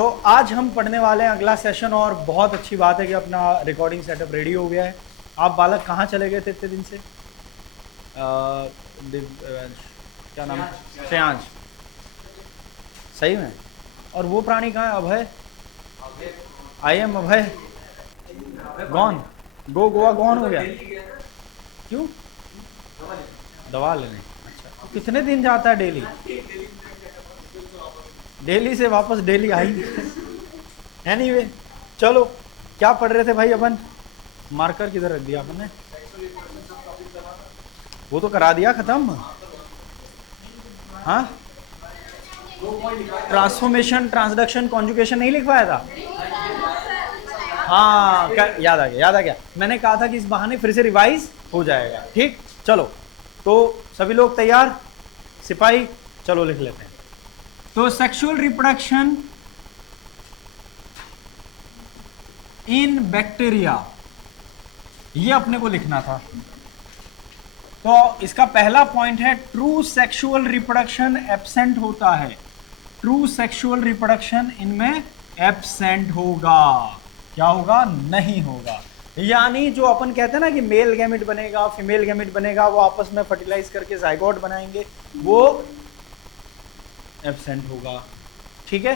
तो आज हम पढ़ने वाले हैं अगला सेशन, और बहुत अच्छी बात है कि अपना रिकॉर्डिंग सेटअप रेडी हो गया है। आप बालक कहाँ चले गए थे इतने दिन से? क्या नाम है? श्रेयांश। सही में? और वो प्राणी कहाँ है? Abhay. I am Abhay gone. Go Goa gone हो गया। क्यों? दवा लेने। अच्छा, तो कितने दिन जाता है डेली? डेली से वापस डेली आई। एनीवे, चलो क्या पढ़ रहे थे भाई अपन? मार्कर किधर रख दिया अपन ने? वो तो करा दिया खत्म। हाँ, ट्रांसफॉर्मेशन, ट्रांसडक्शन, कॉन्जुगेशन नहीं लिख पाया था। हाँ, याद आ गया, याद आ गया। मैंने कहा था कि इस बहाने फिर से रिवाइज हो जाएगा। ठीक, चलो तो सभी लोग तैयार? सिपाही चलो लिख लेते हैं। तो सेक्सुअल रिप्रोडक्शन इन बैक्टीरिया, ये अपने को लिखना था। तो इसका पहला पॉइंट है ट्रू सेक्सुअल रिप्रोडक्शन एब्सेंट होता है। ट्रू सेक्सुअल रिप्रोडक्शन इनमें एब्सेंट होगा। क्या होगा? नहीं होगा। यानी जो अपन कहते हैं ना कि मेल गैमेट बनेगा, फीमेल गैमेट बनेगा, वो आपस में फर्टिलाइज करके जाइगोट बनाएंगे, वो एब्सेंट होगा। ठीक है,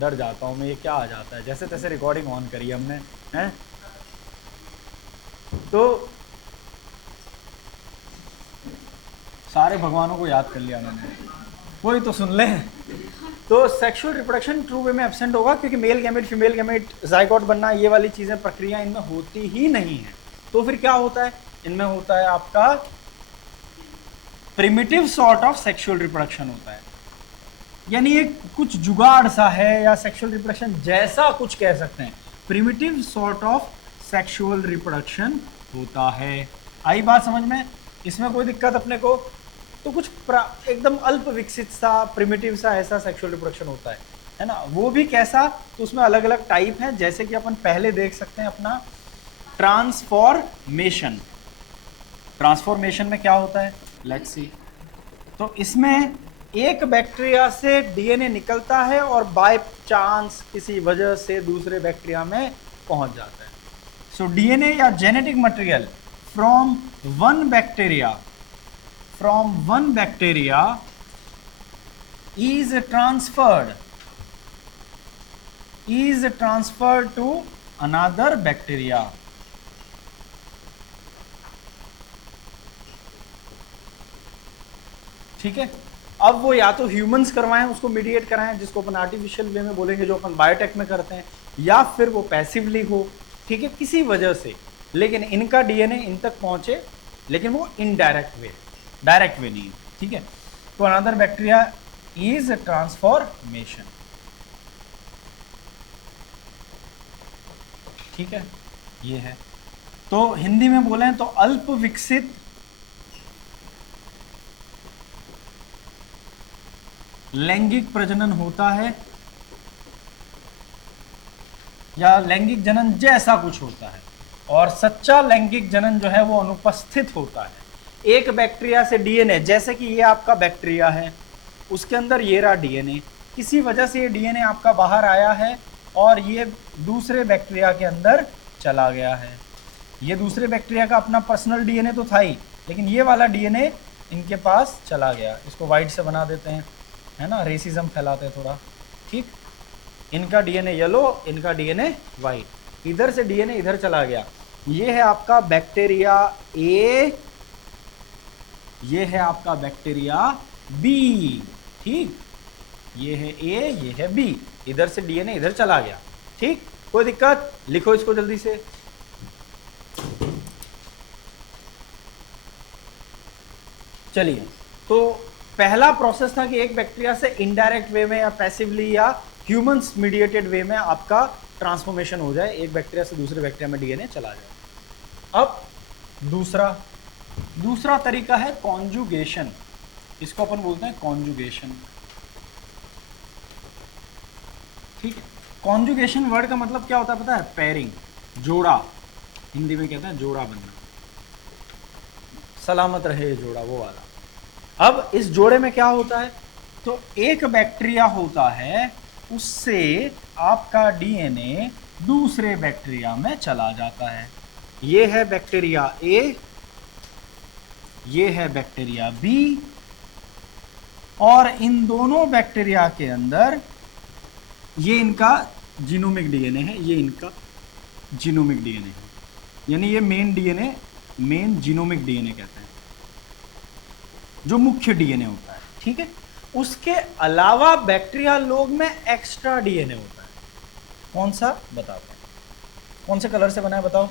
डर जाता हूं मैं, ये क्या आ जाता है? जैसे तैसे रिकॉर्डिंग ऑन करी हमने, हैं? तो सारे भगवानों को याद कर लिया मैंने, कोई तो सुन ले। तो सेक्सुअल रिप्रोडक्शन ट्रू वे में एब्सेंट होगा क्योंकि male gamete, female gamete, zygote बनना, ये वाली चीजें, प्रक्रिया इनमें होती ही नहीं है। तो फिर क्या होता है? इनमें होता है आपका primitive sort of sexual reproduction होता है। यानी एक कुछ जुगाड़ सा है, या सेक्सुअल रिप्रोडक्शन जैसा कुछ कह सकते हैं। Primitive sort of sexual reproduction होता है। आई बात समझ में? इसमें कोई दिक्कत अपने को? तो कुछ एकदम अल्प विकसित सा, प्रिमिटिव सा ऐसा सेक्सुअल रिप्रोडक्शन होता है ना? वो भी कैसा? तो उसमें अलग अलग टाइप है, जैसे कि अपन पहले देख सकते हैं अपना ट्रांसफॉर्मेशन। ट्रांसफॉर्मेशन में क्या होता है? Let's see. तो इसमें एक बैक्टीरिया से डीएनए निकलता है और बाय चांस किसी वजह से दूसरे बैक्टीरिया में पहुंच जाता है। सो डीएनए या genetic material from one bacteria is transferred to another bacteria. ठीक है, अब वो या तो ह्यूमंस करवाएं, उसको मीडिएट कराएं, जिसको अपन आर्टिफिशियल वे में बोलेंगे, जो अपन बायोटेक में करते हैं, या फिर वो पैसिवली हो, ठीक है, किसी वजह से, लेकिन इनका डीएनए इन तक पहुंचे, लेकिन वो इनडायरेक्ट वे, डायरेक्ट वे नहीं। ठीक है, तो अनदर बैक्टीरिया इज ट्रांसफॉर्मेशन। ठीक है, ये है। तो हिंदी में बोलें तो अल्प विकसित लैंगिक प्रजनन होता है, या लैंगिक जनन जैसा कुछ होता है, और सच्चा लैंगिक जनन जो है वो अनुपस्थित होता है। एक बैक्टीरिया से डीएनए, जैसे कि ये आपका बैक्टीरिया है, उसके अंदर ये रहा डीएनए, किसी वजह से ये डीएनए आपका बाहर आया है और ये दूसरे बैक्टीरिया के अंदर चला गया है। ये दूसरे बैक्टीरिया का अपना पर्सनल डीएनए तो था ही, लेकिन ये वाला डीएनए इनके पास चला गया। इसको वाइट से बना देते हैं, है ना, रेसिज्म फैलाते हैं थोड़ा। ठीक, इनका डीएनए येलो, इनका डीएनए वाइट, इधर से डीएनए इधर चला गया। ये है आपका बैक्टीरिया ए, ये है आपका बैक्टीरिया बी। ठीक, ये है ए, ये है बी, इधर से डीएनए इधर चला गया। ठीक, कोई दिक्कत? लिखो इसको जल्दी से। चलिए, तो पहला प्रोसेस था कि एक बैक्टीरिया से इनडायरेक्ट वे में या पैसिवली या ह्यूमंस मीडिएटेड वे में आपका ट्रांसफॉर्मेशन हो जाए, एक बैक्टीरिया से दूसरे बैक्टीरिया में डीएनए चला जाए। अब दूसरा तरीका है कॉन्जुगेशन। इसको अपन बोलते हैं कॉन्जुगेशन। ठीक है, कॉन्जुगेशन वर्ड का मतलब क्या होता है पता है? पेयरिंग, जोड़ा। हिंदी में कहते हैं जोड़ा बनना, सलामत रहे जोड़ा, वो वाला। अब इस जोड़े में क्या होता है? तो एक बैक्टीरिया होता है उससे आपका डीएनए दूसरे बैक्टीरिया में चला जाता है। ये है बैक्टीरिया ए, ये है बैक्टीरिया बी, और इन दोनों बैक्टीरिया के अंदर ये इनका जीनोमिक डीएनए है, ये इनका जीनोमिक डीएनए है, यानी ये main DNA, main genomic DNA कहते हैं, जो मुख्य डीएनए होता है। ठीक है, उसके अलावा बैक्टीरिया लोग में एक्स्ट्रा डीएनए होता है। कौन सा बताते हैं, कौन से कलर से बना है बताओ?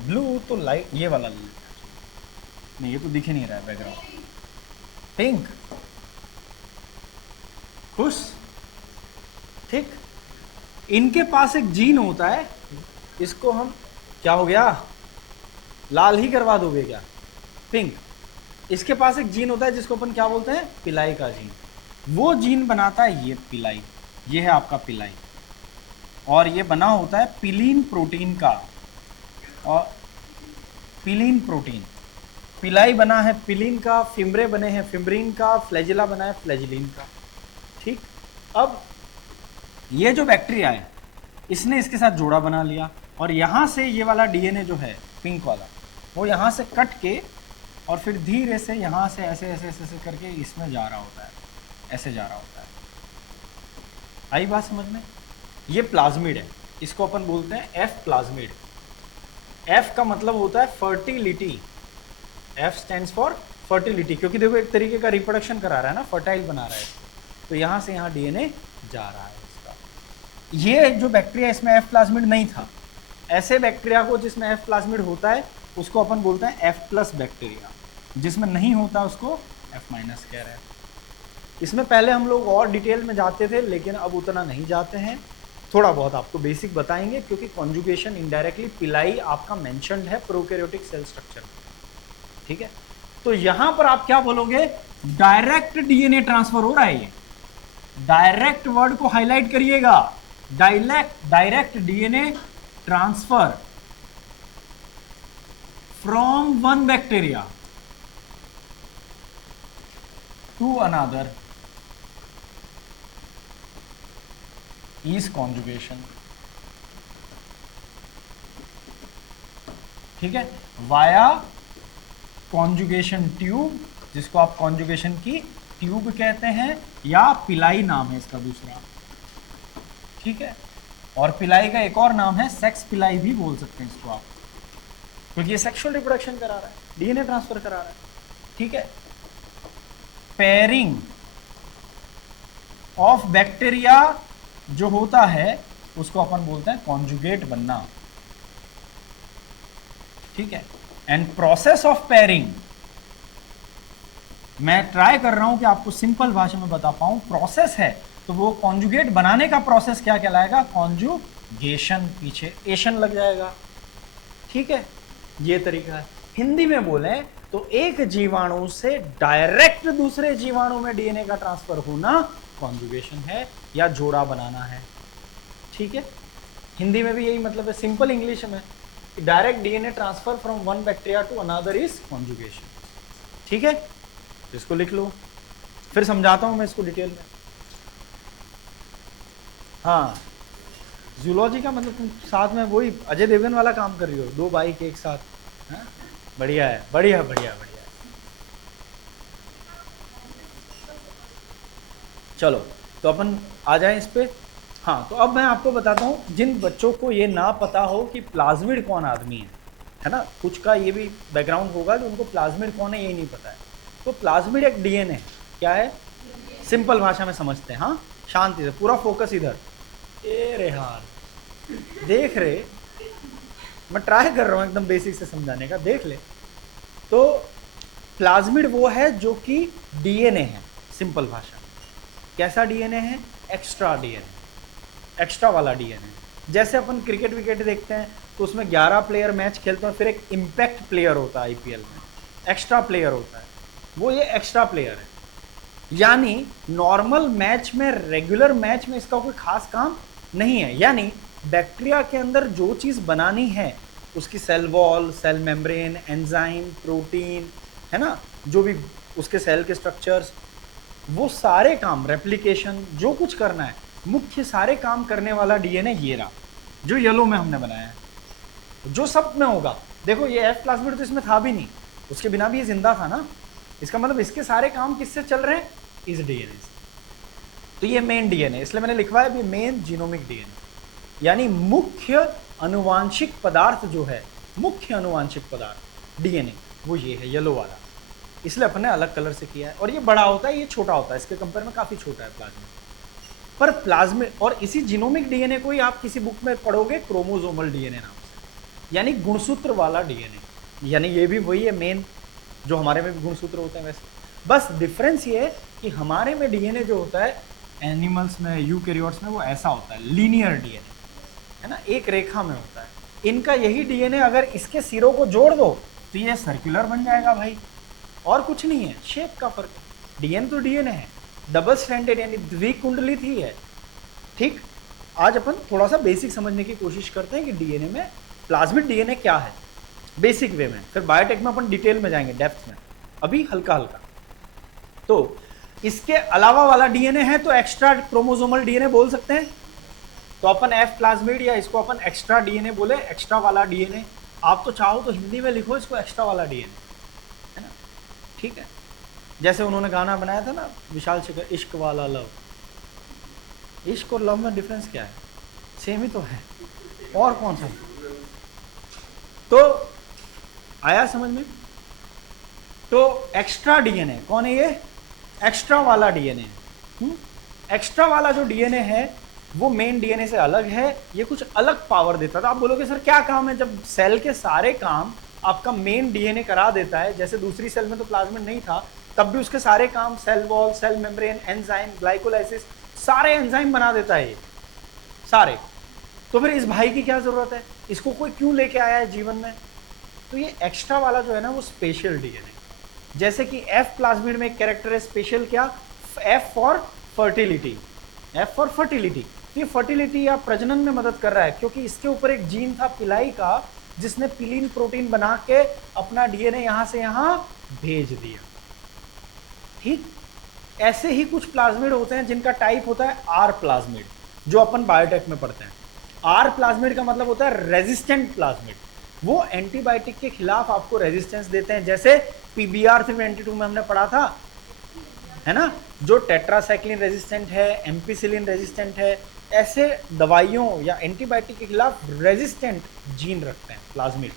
ब्लू तो लाइट, ये वाला नहीं, ये तो दिख ही नहीं रहा है बैकग्राउंड। पिंक, खुश, ठीक। इनके पास एक जीन होता है, इसको हम, क्या हो गया, लाल ही करवा दोगे क्या? पिंक। इसके पास एक जीन होता है जिसको अपन क्या बोलते हैं, पिलाई का जीन। वो जीन बनाता है ये पिलाई, ये है आपका पिलाई, और ये बना होता है पिलीन प्रोटीन का, और पिलीन प्रोटीन, पिलाई बना है पिलीन का, फिम्ब्रे बने हैं फिम्ब्रीन का, फ्लैजिला बना है फ्लैजिलिन का। ठीक, अब ये जो बैक्टीरिया है इसने इसके साथ जोड़ा बना लिया, और यहाँ से ये वाला डीएनए जो है पिंक वाला, वो यहाँ से कट के और फिर धीरे से यहाँ से ऐसे ऐसे ऐसे ऐसे करके इसमें जा रहा होता है, ऐसे जा रहा होता है। आई बात समझ में? ये प्लाज्मिड है, इसको अपन बोलते हैं एफ प्लाज्मिड। एफ का मतलब होता है fertility, F stands for fertility, क्योंकि देखो एक तरीके का रिप्रोडक्शन करा रहा है ना, फर्टाइल बना रहा है, तो यहाँ से यहाँ डीएनए जा रहा है इसका। ये जो बैक्टीरिया, इसमें एफ प्लाज्मिड नहीं था। ऐसे बैक्टीरिया को जिसमें एफ प्लाज्मिड होता है उसको अपन बोलते हैं एफ प्लस बैक्टीरिया, जिसमें नहीं होता उसको एफ माइनस कह रहे हैं। इसमें पहले हम लोग और डिटेल में जाते थे, लेकिन अब उतना नहीं जाते हैं, थोड़ा बहुत आपको बेसिक बताएंगे, क्योंकि कॉन्जुगेशन इनडायरेक्टली पिलाई आपका मेंशन्ड है प्रोकैरियोटिक सेल स्ट्रक्चर में। ठीक है, तो यहां पर आप क्या बोलोगे, डायरेक्ट डीएनए ट्रांसफर हो रहा है। ये डायरेक्ट वर्ड को हाईलाइट करिएगा, direct DNA transfer from one bacteria to another is conjugation. ठीक है, वाया कॉन्जुगेशन ट्यूब, जिसको आप कॉन्जुगेशन की ट्यूब कहते हैं, या पिलाई नाम है इसका दूसरा। ठीक है, और पिलाई का एक और नाम है सेक्स पिलाई भी बोल सकते हैं इसको आप, क्योंकि ये सेक्सुअल रिप्रोडक्शन करा रहा है, डीएनए ट्रांसफर करा रहा है। ठीक है, पेयरिंग ऑफ बैक्टीरिया जो होता है उसको अपन बोलते हैं कॉन्जुगेट बनना। ठीक है, एंड प्रोसेस ऑफ पेयरिंग, मैं ट्राई कर रहा हूं कि आपको सिंपल भाषा में बता पाऊं, प्रोसेस है तो वो कॉन्जुगेट बनाने का प्रोसेस क्या कहलाएगा, कॉन्जुगेशन, पीछे एशन लग जाएगा। ठीक है, ये तरीका है। हिंदी में बोले तो एक जीवाणु से डायरेक्ट दूसरे जीवाणु में डीएनए का ट्रांसफर होना कॉन्जुगेशन है, या जोड़ा बनाना है। ठीक है, हिंदी में भी यही मतलब है, सिंपल इंग्लिश में, direct DNA transfer from one bacteria to another is conjugation. ठीक है, इसको लिख लो, फिर समझाता हूं मैं इसको डिटेल में। हाँ, जूलॉजी का मतलब तुम साथ में वही अजय देवगन वाला काम कर रही हो, दो बाइक एक साथ। हाँ? बढ़िया है, बढ़िया बढ़िया बढ़िया। चलो, तो अपन आ जाएं इस पे। हाँ, तो अब मैं आपको बताता हूँ, जिन बच्चों को ये ना पता हो कि प्लाज्मिड कौन आदमी है ना, कुछ का ये भी बैकग्राउंड होगा कि उनको प्लाज्मिड कौन है यही नहीं पता है। तो प्लाज्मिड एक डीएनए है, क्या है, सिंपल भाषा में समझते हैं। हाँ, शांति से, पूरा फोकस इधर। ए रेहान, देख रहे, मैं ट्राई कर रहा हूँ एकदम बेसिक से समझाने का, देख ले। तो प्लाज्मिड वो है जो कि डीएनए है, सिंपल भाषा में। कैसा डीएनए है, एक्स्ट्रा डीएनए, एक्स्ट्रा वाला डीएनए। जैसे अपन क्रिकेट विकेट देखते हैं तो उसमें 11 प्लेयर मैच खेलते हैं, फिर एक इम्पैक्ट प्लेयर होता है आईपीएल में, एक्स्ट्रा प्लेयर होता है, वो ये एक्स्ट्रा प्लेयर है। यानी नॉर्मल मैच में, रेगुलर मैच में इसका कोई खास काम नहीं है। यानी बैक्टीरिया के अंदर जो चीज़ बनानी है, उसकी cell wall, cell membrane, enzyme, protein, है ना, जो भी उसके सेल के स्ट्रक्चर्स, वो सारे काम, रेप्लिकेशन, जो कुछ करना है, मुख्य सारे काम करने वाला डीएनए ये रहा, जो येलो में हमने बनाया है, जो सब में होगा। देखो ये एफ प्लाज्मिड तो इसमें था भी नहीं, उसके बिना भी ये जिंदा था ना, इसका मतलब इसके सारे काम किससे चल रहे हैं, इस डीएनए से। तो ये मेन डीएनए, इसलिए मैंने लिखवा है मेन जीनोमिक डीएनए, यानी मुख्य अनुवांशिक पदार्थ जो है, मुख्य अनुवांशिक पदार्थ डीएनए, वो ये है येलो वाला, इसलिए अपने अलग कलर से किया है। और ये बड़ा होता है, ये छोटा होता है, इसके कंपेयर में काफी छोटा है प्लाज्मिड। पर प्लाज्मिड और इसी जीनोमिक डीएनए को ही आप किसी बुक में पढ़ोगे क्रोमोसोमल डीएनए नाम से, यानी गुणसूत्र वाला डीएनए, यानी ये भी वही है मेन, जो हमारे में भी गुणसूत्र होते हैं वैसे, बस डिफरेंस ये है कि हमारे में डीएनए जो होता है, एनिमल्स में, यूकैरियोट्स में वो ऐसा होता है, लीनियर डीएनए है ना, एक रेखा में होता है। इनका यही डीएनए अगर इसके सिरों को जोड़ दो तो ये सर्कुलर बन जाएगा भाई, और कुछ नहीं है, शेप का फर्क है। डीएनए तो डीएनए है, डबल स्ट्रैंडेड यानी द्विकुंडलित ही है। ठीक, आज अपन थोड़ा सा बेसिक समझने की कोशिश करते हैं कि डीएनए में प्लाज्मिड डीएनए क्या है बेसिक वे में, फिर बायोटेक में अपन डिटेल में जाएंगे, डेप्थ में, अभी हल्का हल्का। तो इसके अलावा वाला डीएनए है तो एक्स्ट्रा क्रोमोसोमल डीएनए बोल सकते हैं, तो अपन एफ प्लाज्मिड या इसको अपन एक्स्ट्रा डीएनए बोले, एक्स्ट्रा वाला डीएनए। आप तो चाहो तो हिंदी में लिखो इसको एक्स्ट्रा वाला डीएनए, है ना, ठीक है। जैसे उन्होंने गाना बनाया था ना विशाल शेखर, इश्क वाला लव, इश्क और लव में डिफरेंस क्या है, सेम ही तो है, और कौन सा। तो आया समझ में। तो एक्स्ट्रा डीएनए कौन है, ये एक्स्ट्रा वाला डीएनए। एक्स्ट्रा वाला जो डीएनए है वो मेन डीएनए से अलग है, ये कुछ अलग पावर देता था। आप बोलोगे सर क्या काम है, जब सेल के सारे काम आपका मेन डीएनए करा देता है, जैसे दूसरी सेल में तो प्लाज्मिड नहीं था तब भी उसके सारे काम, cell wall, cell membrane, enzyme, glycolysis, सारे एंजाइम बना देता है ये सारे, तो फिर इस भाई की क्या जरूरत है, इसको कोई क्यों लेके आया है जीवन में। तो ये एक्स्ट्रा वाला जो है ना वो स्पेशल डीएनए, जैसे कि एफ प्लाज्मिड में एक कैरेक्टर है स्पेशल, क्या, F for fertility, F for fertility. ये फर्टिलिटी या प्रजनन में मदद कर रहा है, क्योंकि इसके ऊपर एक जीन था पिलाई का जिसने पिलीन प्रोटीन बना के अपना डीएनए यहां से यहां भेज दिया। ठीक, ऐसे ही कुछ प्लाज्मिड होते हैं जिनका टाइप होता है आर प्लाज्मिड, जो अपन बायोटेक में पढ़ते हैं। आर प्लाज्मिड का मतलब होता है रेजिस्टेंट प्लाज्मिड, वो एंटीबायोटिक के खिलाफ आपको रेजिस्टेंस देते हैं, जैसे पीबीआर 322 में हमने पढ़ा था, है ना, जो टेट्रासाइक्लिन रेजिस्टेंट है, एम्पिसिलिन रेजिस्टेंट है, ऐसे दवाइयों या एंटीबायोटिक के खिलाफ रेजिस्टेंट जीन रखते हैं प्लाज्मिड,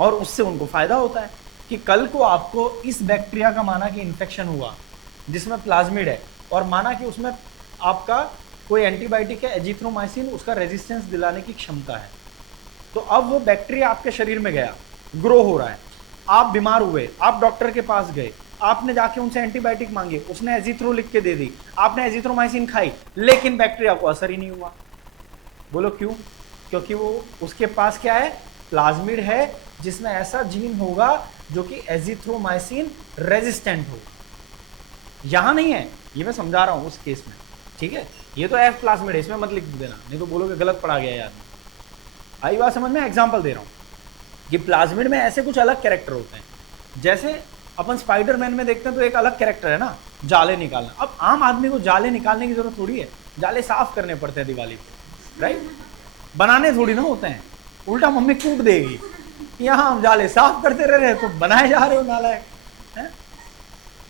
और उससे उनको फायदा होता है कि कल को आपको इस बैक्टीरिया का माना कि इन्फेक्शन हुआ जिसमें प्लाज्मिड है, और माना कि उसमें आपका कोई एंटीबायोटिक है एजिथ्रोमाइसिन, उसका रेजिस्टेंस दिलाने की क्षमता है, तो अब वो बैक्टीरिया आपके शरीर में गया, ग्रो हो रहा है, आप बीमार हुए, आप डॉक्टर के पास गए, आपने जाके उनसे एंटीबायोटिक मांगे, उसने एजिथ्रो लिख के दे दी, आपने एजिथ्रोमाइसिन खाई, लेकिन बैक्टीरिया को असर ही नहीं हुआ। बोलो क्यों, क्योंकि वो उसके पास क्या है, प्लाज्मिड है जिसमें ऐसा जीन होगा जो कि एजिथ्रोमाइसिन रेजिस्टेंट हो। यहां नहीं है, ये मैं समझा रहा हूं उस केस में, ठीक है। ये तो एफ प्लाज्मिड है, इसमें मत लिख देना, नहीं तो बोलोगे गलत पढ़ा गया यार। आई बात समझ में, एग्जाम्पल दे रहा हूं कि प्लाज्मिड में ऐसे कुछ अलग कैरेक्टर होते हैं, जैसे अपन स्पाइडरमैन में देखते हैं तो एक अलग कैरेक्टर है ना, जाले निकालना। अब आम आदमी को जाले निकालने की जरूरत थोड़ी है, जाले साफ करने पड़ते हैं दिवाली पे, राइट, बनाने थोड़ी ना होते हैं, उल्टा मम्मी कूट देगी, यहाँ हम जाले साफ करते रह रहे तो बनाए जा रहे हो नालायक, है।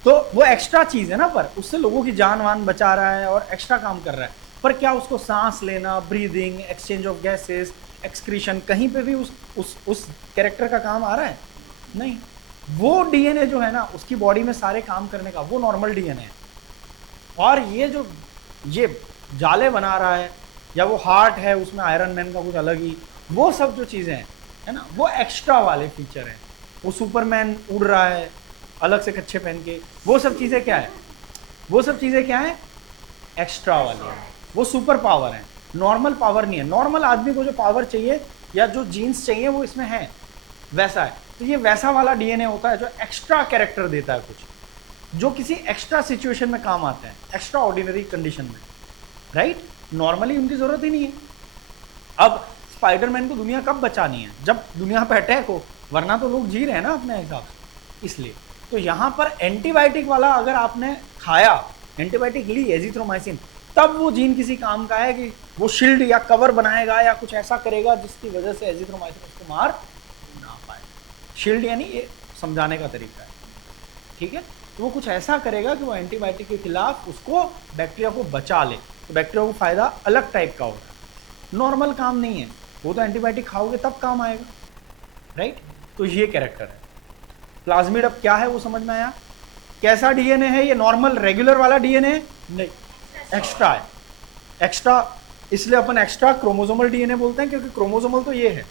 तो वो एक्स्ट्रा चीज है ना, पर उससे लोगों की जान वान बचा रहा है और एक्स्ट्रा काम कर रहा है, पर क्या उसको सांस लेना, breathing, exchange of gases, excretion, कहीं पे भी उस कैरेक्टर का काम आ रहा है नहीं। वो डीएनए जो है ना उसकी बॉडी में सारे काम करने का वो नॉर्मल डीएनए है, और ये जो ये जाले बना रहा है या वो हार्ट है उसमें आयरन मैन का कुछ अलग ही, वो सब जो चीज़ें हैं है ना, वो एक्स्ट्रा वाले फीचर हैं। वो सुपरमैन उड़ रहा है अलग से कच्छे पहन के, वो सब चीज़ें क्या है, वो सब चीज़ें क्या है, एक्स्ट्रा वाली है, वो सुपर पावर है, नॉर्मल पावर नहीं है। नॉर्मल आदमी को जो पावर चाहिए या जो जीन्स चाहिए वो इसमें है, वैसा है। तो ये वैसा वाला डीएनए होता है जो एक्स्ट्रा कैरेक्टर देता है कुछ, जो किसी एक्स्ट्रा सिचुएशन में काम आता है, एक्स्ट्रा ऑर्डिनरी कंडीशन में, राइट। नॉर्मली उनकी जरूरत ही नहीं है। अब स्पाइडरमैन को दुनिया कब बचानी है, जब दुनिया पर अटैक हो, वरना तो लोग जी रहे हैं ना अपने हिसाब से, इसलिए तो यहां पर एंटीबायोटिक वाला अगर आपने खाया, एंटीबायोटिक ली एजिथ्रोमाइसिन, तब वो जीन किसी काम का है कि वो शील्ड या कवर बनाएगा या कुछ ऐसा करेगा जिसकी वजह से एजिथ्रोमाइसिन उसको मार ना पाए। शील्ड यानी ये समझाने का तरीका है, ठीक है। तो वो कुछ ऐसा करेगा कि वो एंटीबायोटिक के खिलाफ उसको, बैक्टीरिया को बचा ले। तो बैक्टीरिया को फायदा अलग टाइप का होगा, नॉर्मल काम नहीं है वो, तो एंटीबायोटिक खाओगे तब काम आएगा, राइट। तो ये कैरेक्टर है प्लाज्मिड। अब क्या है वो समझ में आया, कैसा डीएनए है ये, नॉर्मल रेगुलर वाला डीएनए नहीं, एक्स्ट्रा है। एक्स्ट्रा इसलिए अपन एक्स्ट्रा क्रोमोसोमल डीएनए बोलते हैं, क्योंकि क्रोमोसोमल तो ये है,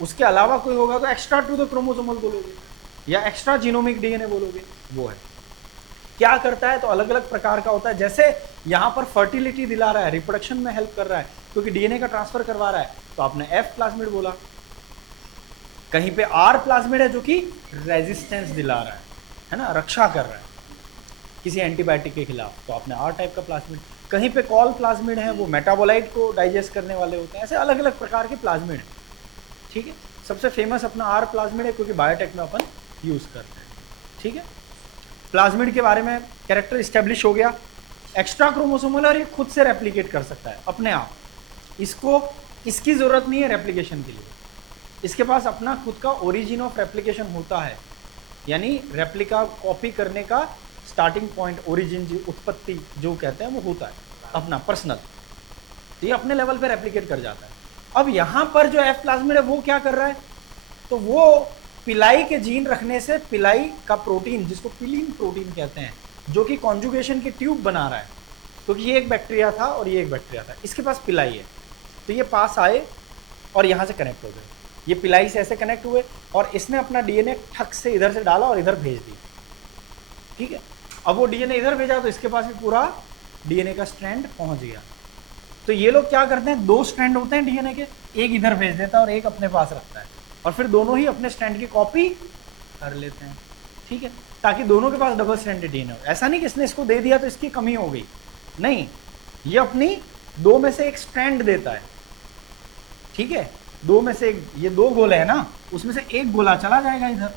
उसके अलावा कोई होगा तो एक्स्ट्रा टू द क्रोमोसोमल बोलोगे या एक्स्ट्रा जीनोमिक डीएनए बोलोगे, वो है। क्या करता है, तो अलग अलग प्रकार का होता है। जैसे यहां पर फर्टिलिटी दिला रहा है, रिप्रोडक्शन में हेल्प कर रहा है, क्योंकि डीएनए का ट्रांसफर करवा रहा है, तो आपने एफ प्लाज्मिड बोला। कहीं पे आर प्लाज्मिड है जो कि रेजिस्टेंस दिला रहा है ना, रक्षा कर रहा है किसी एंटीबायोटिक के खिलाफ, तो आपने आर टाइप का प्लाज्मिड। कहीं पे कॉल प्लाज्मिड है, वो मेटाबोलाइट को डाइजेस्ट करने वाले होते हैं। ऐसे अलग अलग प्रकार के प्लाज्मिड हैं, ठीक है। सबसे फेमस अपना आर प्लाज्मिड है, क्योंकि बायोटेक में अपन यूज करते हैं, ठीक है। प्लाज्मिड के बारे में कैरेक्टर स्टैब्लिश हो गया। एक्स्ट्रा क्रोमोसोमल और ये खुद से रेप्लिकेट कर सकता है अपने आप, इसको इसकी जरूरत नहीं है रेप्लिकेशन के लिए, इसके पास अपना खुद का ओरिजिन ऑफ रेप्लिकेशन होता है, यानी रेप्लिका कॉपी करने का स्टार्टिंग पॉइंट, ओरिजिन जो उत्पत्ति जो कहते हैं वो होता है अपना पर्सनल, तो ये अपने लेवल पे रेप्लिकेट कर जाता है। अब यहाँ पर जो एफ प्लाज्मिड है वो क्या कर रहा है, तो वो पिलाई के जीन रखने से पिलाई का प्रोटीन, जिसको पिलीन प्रोटीन कहते हैं, जो कि कॉन्जुगेशन की ट्यूब बना रहा है, क्योंकि ये एक बैक्टीरिया था और ये एक बैक्टीरिया था, इसके पास पिलाई है, तो ये पास आए और यहाँ से कनेक्ट हो गए, ये पिलाई से ऐसे कनेक्ट हुए और इसने अपना डीएनए ठक से इधर से डाला और इधर भेज दी, ठीक है। अब वो डीएनए इधर भेजा तो इसके पास भी पूरा डीएनए का स्ट्रैंड पहुंच गया। तो ये लोग क्या करते हैं, दो स्ट्रैंड होते हैं डीएनए के, एक इधर भेज देता है और एक अपने पास रखता है, और फिर दोनों ही अपने स्ट्रैंड की कॉपी कर लेते हैं, ठीक है, ताकि दोनों के पास डबल स्ट्रैंडेड डीएनए हो। ऐसा नहीं कि इसने इसको दे दिया तो इसकी कमी हो गई, नहीं, ये अपनी दो में से एक स्ट्रैंड देता है, ठीक है। दो में से एक, ये दो गोले हैं ना, उसमें से एक गोला चला जाएगा इधर,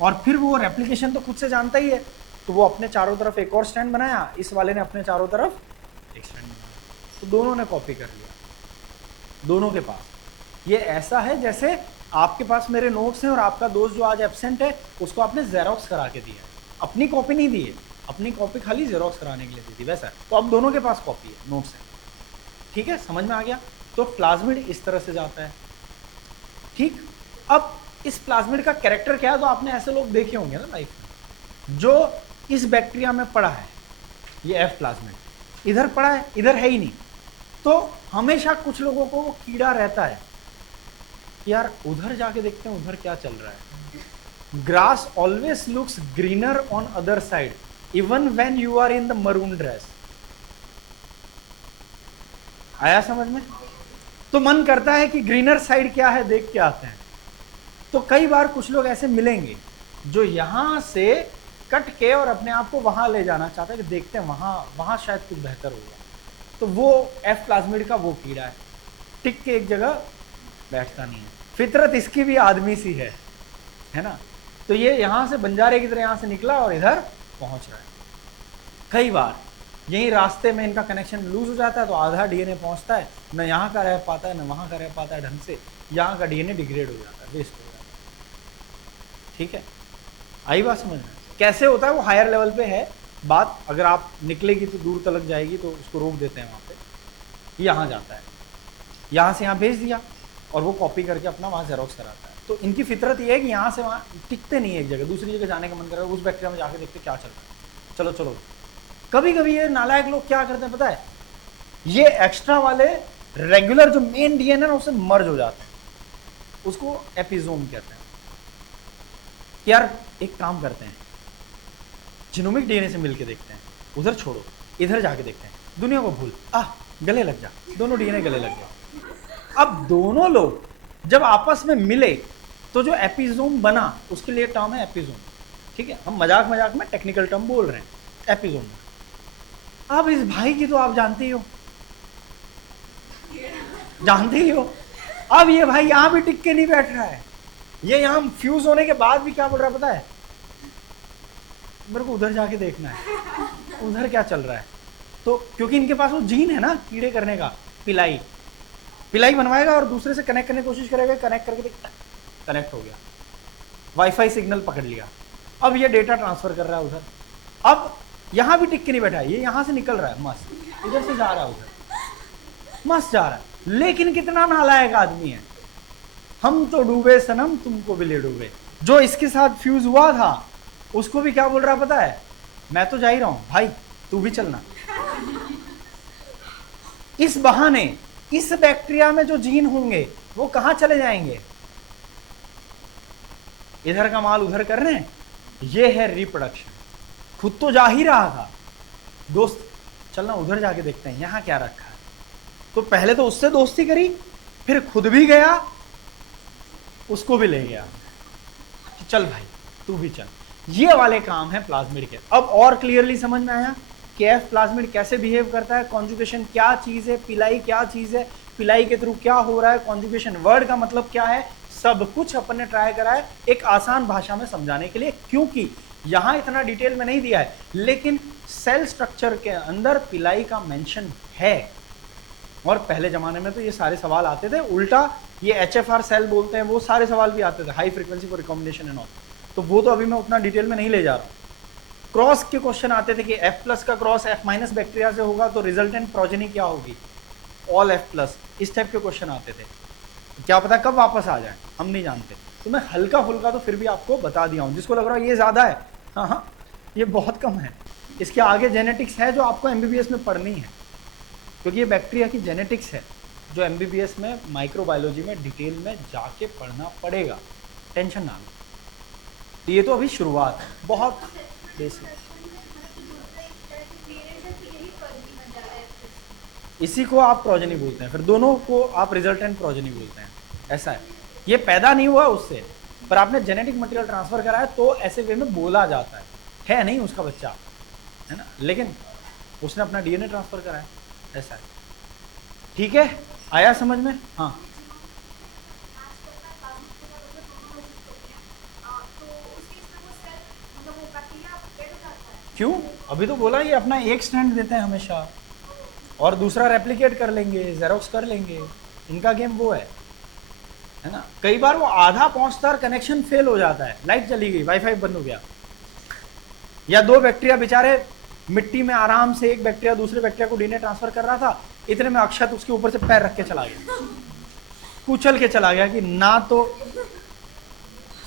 और फिर वो रेप्लिकेशन तो खुद से जानता ही है, तो वो अपने चारों तरफ एक और स्ट्रैंड बनाया, इस वाले ने अपने चारों तरफ एक स्ट्रैंड बनाया, तो दोनों ने कॉपी कर लिया दोनों के पास। ये ऐसा है जैसे आपके पास मेरे नोट्स हैं और आपका दोस्त जो आज एब्सेंट है उसको आपने जेरोक्स करा के दिया है, अपनी कॉपी नहीं दी है, अपनी कॉपी खाली जेरोक्स कराने के लिए दी थी, वैसा। तो अब दोनों के पास कॉपी है, नोट्स है, ठीक है, समझ में आ गया। तो प्लाज्मिड इस तरह से जाता है, ठीक। अब इस प्लाज्मिड का कैरेक्टर क्या है, तो आपने ऐसे लोग देखे होंगे ना लाइफ में, जो इस बैक्टीरिया में पड़ा है, ये एफ प्लाज्मिड इधर पड़ा है, इधर है ही नहीं, तो हमेशा कुछ लोगों को वो कीड़ा रहता है, यार उधर जाके देखते हैं उधर क्या चल रहा है। Grass always looks greener on other side even when you are in the maroon dress. आया समझ में? तो मन करता है कि ग्रीनर साइड क्या है देख के आते हैं। तो कई बार कुछ लोग ऐसे मिलेंगे जो यहां से कट के और अपने आप को वहां ले जाना चाहते हैं कि देखते हैं वहां शायद कुछ बेहतर होगा, तो वो एफ प्लाज्मिड का वो कीड़ा है, टिक के एक जगह बैठता नहीं है। फितरत इसकी भी आदमी सी है ना। तो ये यहाँ से बंजारे की तरह यहाँ से निकला और इधर पहुँच रहा है। कई बार यही रास्ते में इनका कनेक्शन लूज हो जाता है, तो आधा डीएनए पहुँचता है, न यहाँ का रह पाता है न वहाँ का रह पाता है ढंग से, यहाँ का डीएनए डिग्रेड हो जाता है, वेस्ट हो जाता है, ठीक है। आई बात समझ में? कैसे होता है वो हायर लेवल पे है बात, अगर आप निकलेगी तो दूर तलक जाएगी, तो उसको रोक देते हैं वहाँ पे। यहाँ जाता है, यहाँ से यहाँ भेज दिया और वो कॉपी करके अपना वहाँ जेरोक्स कराता है। तो इनकी फितरत ये है कि यहाँ से वहाँ टिकते नहीं है, एक जगह दूसरी जगह जाने का मन कर रहा है, उस बैक्टीरिया में जाके देखते क्या चल रहा है, चलो चलो। कभी कभी ये नालायक लोग क्या करते हैं पता है, ये एक्स्ट्रा वाले रेगुलर जो मेन डीएनए है उससे मर्ज हो जाते हैं, उसको एपिजोम कहते हैं। यार एक काम करते हैं, जीनोमिक डीएनए से मिलके देखते हैं, उधर छोड़ो इधर जाके देखते हैं, दुनिया को भूल, गले लग जा, दोनों डीएनए गले लग गए। अब दोनों लोग जब आपस में मिले तो जो एपिजोम बना उसके लिए टर्म है एपिजोम, ठीक है। हम मजाक मजाक में टेक्निकल टर्म बोल रहे हैं एपिजोम। अब इस भाई की तो आप जानते ही हो, जानते ही हो। अब ये भाई यहां भी टिक के नहीं बैठ रहा है, ये यहां फ्यूज होने के बाद भी क्या बोल रहा है पता है, मेरे को उधर जाके देखना है उधर क्या चल रहा है। तो क्योंकि इनके पास वो जीन है ना कीड़े करने का, पिलाई पिलाई बनवाएगा और दूसरे से कनेक्ट करने की कोशिश करेगा, कनेक्ट करके देखता कनेक्ट हो गया, वाईफाई सिग्नल पकड़ लिया, अब ये डेटा ट्रांसफर कर रहा है उधर। अब यहाँ भी टिक के नहीं बैठा है, ये यहाँ से निकल रहा है मस्त, इधर से जा रहा है उधर मस्त जा रहा है। लेकिन कितना नालायक आदमी है, हम तो डूबे सनम तुमको भी ले डूबे। जो इसके साथ फ्यूज हुआ था उसको भी क्या बोल रहा पता है, मैं तो जा ही रहा हूं भाई तू भी चलना। इस बहाने इस बैक्टीरिया में जो जीन होंगे वो कहां चले जाएंगे, इधर का माल उधर कर रहे हैं। ये है रिप्रोडक्शन। खुद तो जा ही रहा था, दोस्त चलना उधर जाके देखते हैं यहां क्या रखा है। तो पहले तो उससे दोस्ती करी, फिर खुद भी गया, उसको भी ले गया कि चल भाई तू भी चल। ये वाले काम है प्लाज्मिड के। अब और क्लियरली समझ में आया कि एफ प्लाज्मिड कैसे बिहेव करता है, कॉन्जुगेशन क्या चीज है, पिलाई क्या चीज है, पिलाई के थ्रू क्या हो रहा है, कॉन्जुगेशन वर्ड का मतलब क्या है, सब कुछ अपन ने ट्राई करा है एक आसान भाषा में समझाने के लिए, क्योंकि यहां इतना डिटेल में नहीं दिया है, लेकिन सेल स्ट्रक्चर के अंदर पिलाई का मेंशन है। और पहले जमाने में तो ये सारे सवाल आते थे, उल्टा ये HFR सेल बोलते हैं, वो सारे सवाल भी आते थे, high frequency for recombination and all. तो वो तो अभी मैं उतना डिटेल में नहीं ले जा रहा हूँ। क्रॉस के क्वेश्चन आते थे कि F+ का क्रॉस F- बैक्टीरिया से होगा तो रिजल्टेंट प्रोजेनी क्या होगी, ऑल F+, इस टाइप के क्वेश्चन आते थे। क्या पता कब वापस आ जाए, हम नहीं जानते। तो मैं हल्का फुल्का तो फिर भी आपको बता दिया हूँ। जिसको लग रहा है ये ज़्यादा है, हाँ ये बहुत कम है, इसके आगे जेनेटिक्स है जो आपको MBBS में पढ़नी है, क्योंकि ये बैक्टीरिया की जेनेटिक्स है जो MBBS में माइक्रोबायोलॉजी में डिटेल में जाके पढ़ना पड़ेगा, टेंशन ना लो। तो ये तो अभी शुरुआत है, बहुत बेसिक। इसी को आप प्रोजेनी बोलते हैं, फिर दोनों को आप रिजल्टेंट प्रोजेनी बोलते हैं, ऐसा है। ये पैदा नहीं हुआ उससे, पर आपने जेनेटिक मटेरियल ट्रांसफर करा है तो ऐसे वे में बोला जाता है नहीं उसका बच्चा, है ना, लेकिन उसने अपना DNA ट्रांसफर करा है, ऐसा है। ठीक है, आया समझ में? हाँ क्यों, अभी तो बोला ये अपना एक स्टैंड देते हैं हमेशा और दूसरा रेप्लिकेट कर लेंगे, जेरोक्स कर लेंगे, इनका गेम वो है ना। कई बार वो आधा पहुंचता कनेक्शन फेल हो जाता है, लाइट चली गई, वाईफाई बंद हो गया, या दो बैक्टीरिया बेचारे मिट्टी में आराम से, एक बैक्टीरिया दूसरे बैक्टीरिया को DNA ट्रांसफर कर रहा था, इतने में अक्षत उसके ऊपर से पैर रख के चला गया, कुचल के चला गया कि ना तो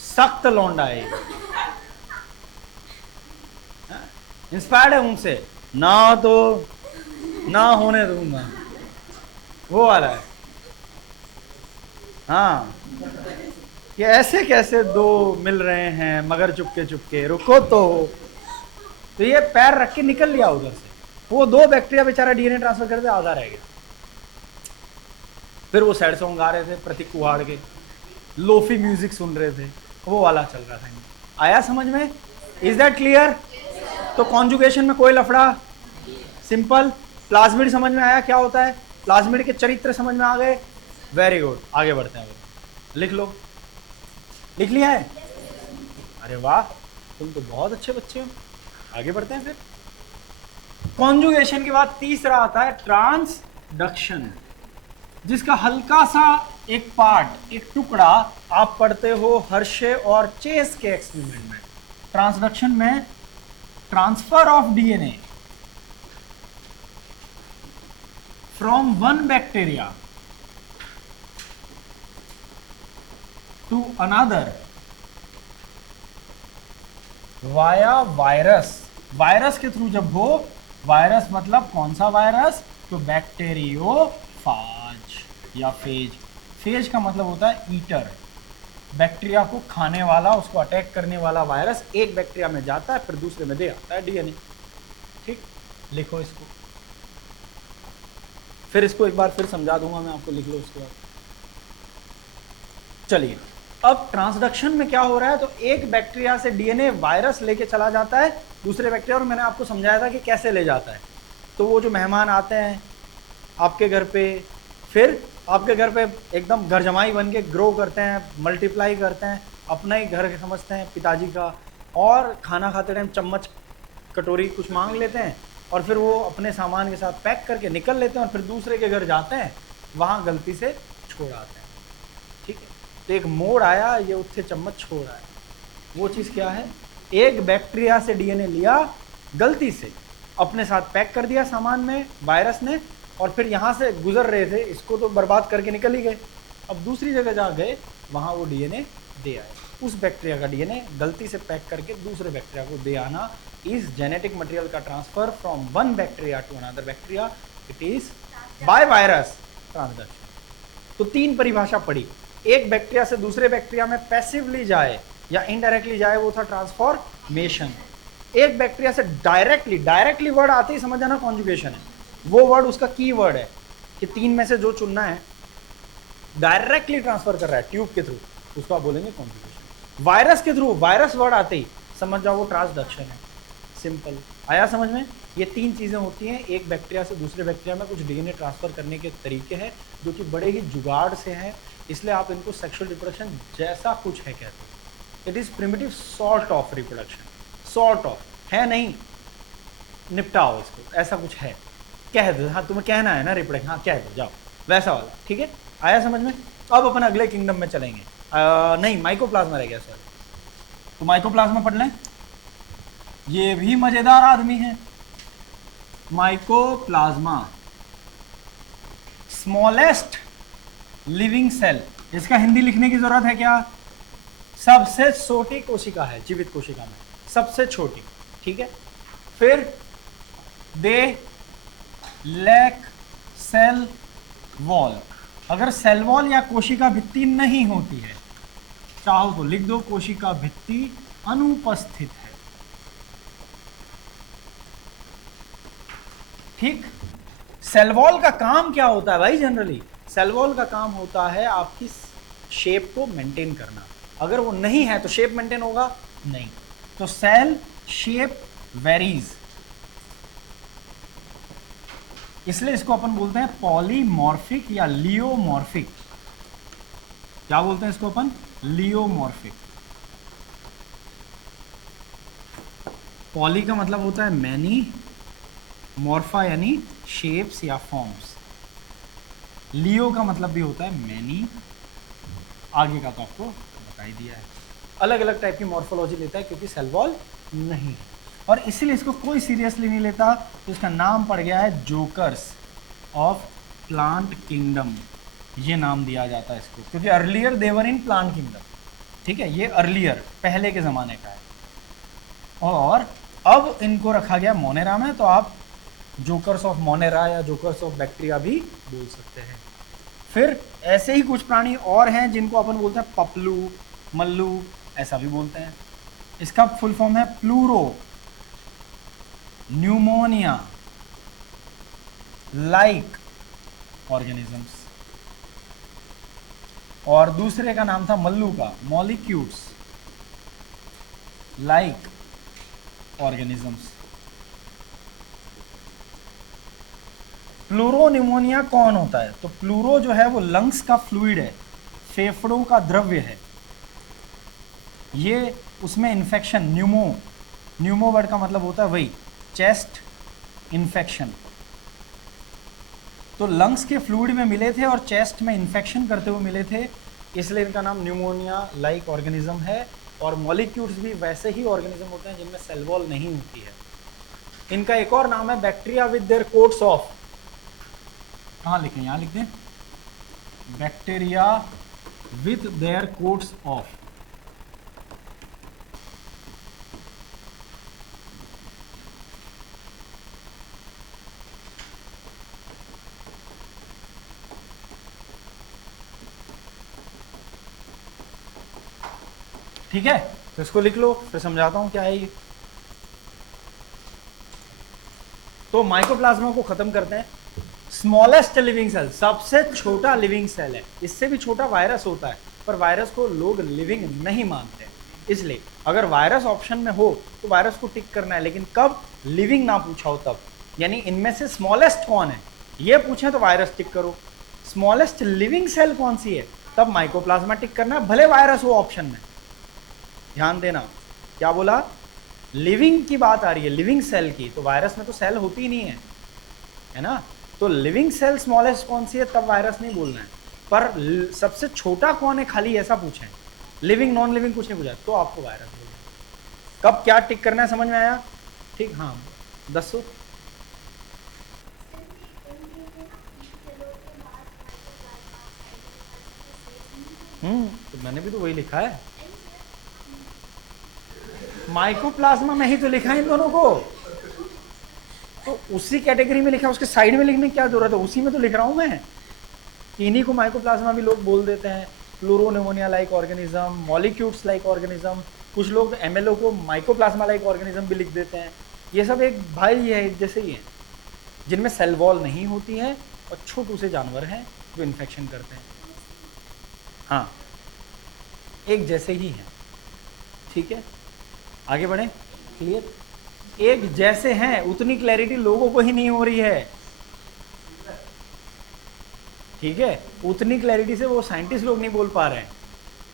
सख्त लौंडा है, इंस्पायर्ड है उनसे, ना तो ना होने दूंगा, वो वाला है। हाँ कि ऐसे कैसे दो मिल रहे हैं मगर चुपके चुपके, रुको तो ये पैर रख के निकल लिया उधर से, वो दो बैक्टीरिया बेचारा DNA ट्रांसफर करते आधा रह गया। फिर वो सैड सॉन्ग गा रहे थे प्रतीक कुहाड़ के, लोफी म्यूजिक सुन रहे थे, वो वाला चल रहा था। आया समझ में? Is that clear? तो कॉन्जुगेशन में कोई लफड़ा, सिंपल। प्लाज्मिड समझ में आया क्या होता है, प्लाज्मिड के चरित्र समझ में आ गए, वेरी गुड। आगे बढ़ते हैं, लिख लो, लिख लिया है? अरे वाह, तुम तो बहुत अच्छे बच्चे हो। आगे बढ़ते हैं फिर। कॉन्जुगेशन के बाद तीसरा आता है ट्रांसडक्शन, जिसका हल्का सा एक पार्ट, एक टुकड़ा आप पढ़ते हो हर्शे और चेस के एक्सपेरिमेंट में। ट्रांसडक्शन में transfer of DNA from one bacteria to another via virus. Virus के थ्रू जब हो, वायरस मतलब कौन सा वायरस, तो बैक्टीरियोफाज या फेज। फेज का मतलब होता है ईटर, बैक्टीरिया को खाने वाला, उसको अटैक करने वाला वायरस एक बैक्टीरिया में जाता है फिर दूसरे में दे आता है DNA। ठीक, लिखो इसको, फिर इसको एक बार फिर समझा दूंगा मैं आपको, लिख लो उसके बाद। चलिए, अब ट्रांसडक्शन में क्या हो रहा है, तो एक बैक्टीरिया से DNA वायरस लेके चला जाता है दूसरे बैक्टीरिया, और मैंने आपको समझाया था कि कैसे ले जाता है। तो वो जो मेहमान आते हैं आपके घर पे, फिर आपके घर पे एकदम घर जमाई बन के ग्रो करते हैं, मल्टीप्लाई करते हैं, अपना ही घर समझते हैं पिताजी का, और खाना खाते टाइम चम्मच कटोरी कुछ मांग लेते हैं और फिर वो अपने सामान के साथ पैक करके निकल लेते हैं और फिर दूसरे के घर जाते हैं, वहाँ गलती से छोड़ आते हैं। ठीक है, तो एक मोड़ आया, ये उससे चम्मच छोड़ आया। वो चीज़ क्या है, एक बैक्टीरिया से डीएनए लिया, गलती से अपने साथ पैक कर दिया सामान में वायरस ने, और फिर यहाँ से गुजर रहे थे, इसको तो बर्बाद करके निकल ही गए। अब दूसरी जगह जा गए, वहाँ वो डीएनए दे आए। उस बैक्टीरिया का डीएनए गलती से पैक करके दूसरे बैक्टीरिया को दे आना इज जेनेटिक मटेरियल का transfer from one bacteria to another bacteria, it is by virus transduction. तो 3 परिभाषा पढ़ी, एक बैक्टीरिया से दूसरे बैक्टीरिया में पैसिवली जाए या इनडायरेक्टली जाए, वो था ट्रांसफॉर्मेशन। एक बैक्टीरिया से डायरेक्टली वर्ड आते ही समझ जाना कॉन्जुगेशन है। वो वर्ड उसका की वर्ड है कि 3 में से जो चुनना है, डायरेक्टली ट्रांसफर कर रहा है ट्यूब के थ्रू, उसको आप बोलेंगे कॉन्जुगेशन। वायरस के थ्रू, वायरस वर्ड आते ही समझ जाओ वो ट्रांसडक्शन है। सिंपल, आया समझ में? ये 3 चीज़ें होती हैं, एक बैक्टीरिया से दूसरे बैक्टीरिया में कुछ डीएनए ट्रांसफर करने के तरीके हैं जो कि बड़े ही जुगाड़ से हैं, इसलिए आप इनको सेक्सुअल रिप्रोडक्शन जैसा कुछ है कहते हैं। It is primitive sort of reproduction, sort of है, नहीं निपटाओ इसको, ऐसा कुछ है, कह दो। हाँ तुम्हें कहना है ना रिप्रोडक्शन, हाँ कह दो, जाओ, वैसा वाला। ठीक है, आया समझ में? अब अपन अगले किंगडम में चलेंगे। नहीं, माइकोप्लाज्मा रह गया, सॉरी। तो माइकोप्लाज्मा पढ़ लें, ये भी मजेदार आदमी है। माइकोप्लाज्मा स्मॉलेस्ट लिविंग सेल, इसका हिंदी लिखने की जरूरत है क्या? सबसे छोटी कोशिका है जीवित कोशिका में, सबसे छोटी। ठीक है, फिर दे लैक सेल वॉल। अगर सेल वॉल या कोशिका भित्ति नहीं होती है, चाहो तो लिख दो कोशिका भित्ति अनुपस्थित है। ठीक, सेल वॉल का काम क्या होता है भाई? जनरली सेल वॉल का काम होता है आपकी शेप को मेंटेन करना। अगर वो नहीं है तो शेप मेंटेन होगा नहीं, तो सेल शेप वेरीज, इसलिए इसको अपन बोलते हैं पॉलीमॉर्फिक या लियोमॉर्फिक। क्या बोलते हैं इसको अपन? लियोमॉर्फिक। पॉली का मतलब होता है मैनी, मॉर्फा यानी शेप्स या फॉर्म्स, लियो का मतलब भी होता है मैनी, आगे का तो आपको बता ही दिया है। अलग अलग टाइप की मॉर्फोलॉजी लेता है क्योंकि सेल वॉल नहीं है, और इसीलिए इसको कोई सीरियसली नहीं लेता, तो इसका नाम पड़ गया है जोकर्स ऑफ प्लांट किंगडम। ये नाम दिया जाता है इसको क्योंकि earlier they were in plant kingdom. ठीक है, ये अर्लियर पहले के ज़माने का है, और अब इनको रखा गया मोनेरा में, तो आप जोकर्स ऑफ मोनेरा या जोकर्स ऑफ बैक्टीरिया भी बोल सकते हैं। फिर ऐसे ही कुछ प्राणी और हैं जिनको अपन बोलते हैं पपलू, मल्लू, ऐसा भी बोलते हैं। इसका फुल फॉर्म है प्लूरो न्यूमोनिया लाइक ऑर्गेनिजम्स, और दूसरे का नाम था मल्लू का molecules like organisms. Pleuro pneumonia कौन होता है? तो प्लूरो जो है वो लंग्स का फ्लूइड है, फेफड़ों का द्रव्य है। ये उसमें इन्फेक्शन, न्यूमो वर्ड का मतलब होता है वही चेस्ट इन्फेक्शन। तो लंग्स के फ्लूइड में मिले थे और चेस्ट में इन्फेक्शन करते हुए मिले थे, इसलिए इनका नाम न्यूमोनिया लाइक ऑर्गेनिज्म है। और मॉलिक्यूल्स भी वैसे ही ऑर्गेनिज्म होते हैं जिनमें सेल वॉल नहीं होती है। इनका एक और नाम है bacteria with their quotes of, कहाँ लिखें? यहाँ लिख दें, bacteria with their quotes of. ठीक है, तो इसको लिख लो, फिर समझाता हूं क्या है ये। तो माइकोप्लाज्मा को खत्म करते हैं। स्मॉलेस्ट लिविंग सेल, सबसे छोटा लिविंग सेल है। इससे भी छोटा वायरस होता है, पर वायरस को लोग लिविंग नहीं मानते, इसलिए अगर वायरस ऑप्शन में हो तो वायरस को टिक करना है, लेकिन कब? लिविंग ना पूछा हो तब। यानी इनमें से स्मॉलेस्ट कौन है ये पूछे तो वायरस टिक करो, स्मॉलेस्ट लिविंग सेल कौन सी है तब माइकोप्लाज्मा टिक करना है, भले वायरस हो ऑप्शन में। ध्यान देना, क्या बोला? लिविंग की बात आ रही है, लिविंग सेल की, तो वायरस में तो सेल होती ही नहीं है ना, तो लिविंग सेल स्मॉलेस्ट कौन सी है तब वायरस नहीं बोलना है, पर सबसे छोटा कौन है खाली ऐसा पूछें, लिविंग नॉन लिविंग कुछ नहीं पूछा तो आपको वायरस बोलना है। कब क्या टिक करना है समझ में आया? ठीक, हाँ दसो। तो मैंने भी तो वही लिखा है, माइकोप्लाज्मा में ही तो लिखा है इन दोनों को, तो उसी कैटेगरी में लिखा है, उसके साइड में लिखने की क्या जरूरत है, उसी में तो लिख रहा हूं मैं। इन्हीं को माइकोप्लाज्मा भी लोग बोल देते हैं, pleuropneumonia like organism, molecules like organism, कुछ लोग एमएलओ को माइकोप्लाज्मा लाइक ऑर्गेनिज्म भी लिख देते हैं। ये सब एक भाई है, एक जैसे ही है, जिनमें सेल वॉल नहीं होती है और छोटू से जानवर हैं जो इन्फेक्शन करते हैं। हाँ, एक जैसे ही हैं, ठीक है, आगे बढ़े। क्लियर? एक जैसे हैं, उतनी क्लैरिटी लोगों को ही नहीं हो रही है, ठीक है, उतनी क्लैरिटी से वो साइंटिस्ट लोग नहीं बोल पा रहे हैं,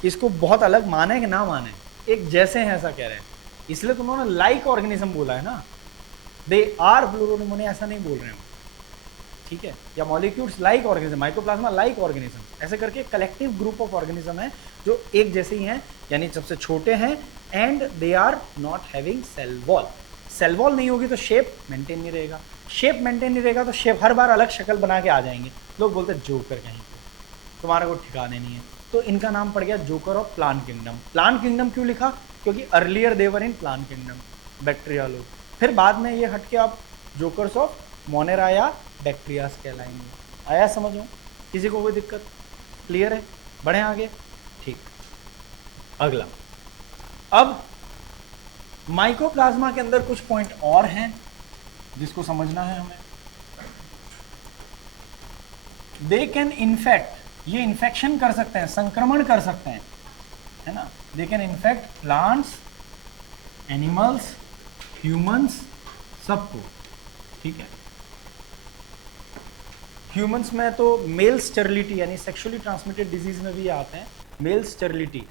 इसको बहुत अलग माने कि ना माने, एक जैसे हैं ऐसा कह रहे हैं, इसलिए तो उन्होंने लाइक ऑर्गेनिज्म बोला है ना, दे आर प्लूरोनिमोनिया ऐसा नहीं बोल रहे हैं, ठीक है, या molecules like organism, mycoplasma like organism, ऐसे करके कलेक्टिव ग्रुप ऑफ ऑर्गेनिज्म है जो एक जैसे ही हैं, यानी सबसे छोटे हैं, and they are not having cell wall. Cell wall नहीं होगी तो शेप मेंटेन नहीं रहेगा, शेप मेंटेन नहीं रहेगा तो शेप हर बार अलग शक्ल बना के आ जाएंगे, लोग बोलते हैं जोकर कहीं पे, तुम्हारा कोई ठिकाने नहीं है, तो इनका नाम पड़ गया joker of plant kingdom. Plant kingdom क्यों लिखा? क्योंकि earlier they were in plant kingdom bacteria लोग, फिर बाद में ये हट के आप जोकर्स ऑफ मोनेरा या बैक्टीरियास कहलाएंगे। आया समझ में? किसी को कोई दिक्कत? क्लियर है? बढ़े आगे, ठीक। अगला, अब माइकोप्लाज्मा के अंदर कुछ पॉइंट और हैं जिसको समझना है हमें। दे कैन इन्फेक्ट, ये इन्फेक्शन कर सकते हैं, संक्रमण कर सकते हैं, है ना, they can infect plants, animals, humans, सबको, ठीक है। ह्यूमंस में तो मेल स्टेरिलिटी यानी सेक्सुअली ट्रांसमिटेड डिजीज में भी आते हैं, मेल स्टेरिलिटी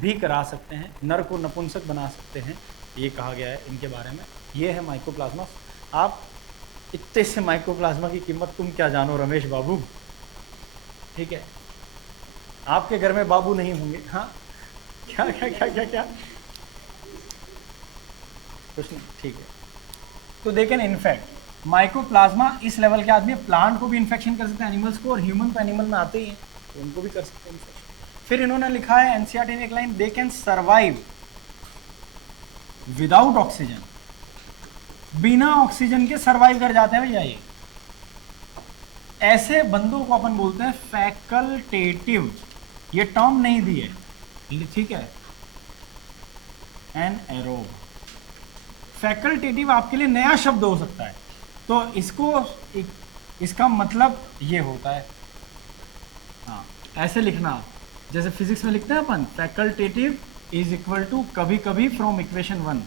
भी करा सकते हैं, नर को नपुंसक बना सकते हैं, ये कहा गया है इनके बारे में। ये है माइकोप्लाज्मा। आप इतने से माइकोप्लाज्मा की कीमत तुम क्या जानो रमेश बाबू, ठीक है, आपके घर में बाबू नहीं होंगे। हाँ, क्या क्या क्या क्या क्या, कुछ नहीं, ठीक है। तो दे कैन इन्फेक्ट, माइकोप्लाज्मा इस लेवल के आदमी प्लांट को भी इन्फेक्शन कर सकते हैं, एनिमल्स को, और ह्यूमन तो एनिमल में आते ही हैं तो उनको भी कर सकते हैं इन्फेक्शन। फिर इन्होंने लिखा है एनसीईआरटी ने एक line, they can survive without oxygen, बिना ऑक्सीजन के सर्वाइव कर जाते हैं भैया। ये ऐसे बंदों को अपन बोलते हैं फैकल्टेटिव, ये टर्म नहीं दी है, ठीक है, एनएरोब। फैकल्टेटिव आपके लिए नया शब्द हो सकता है, तो इसका मतलब ये होता है, हाँ ऐसे लिखना, जैसे फिजिक्स में लिखते हैं अपन, फैकल्टेटिव इज इक्वल टू कभी कभी from equation 1,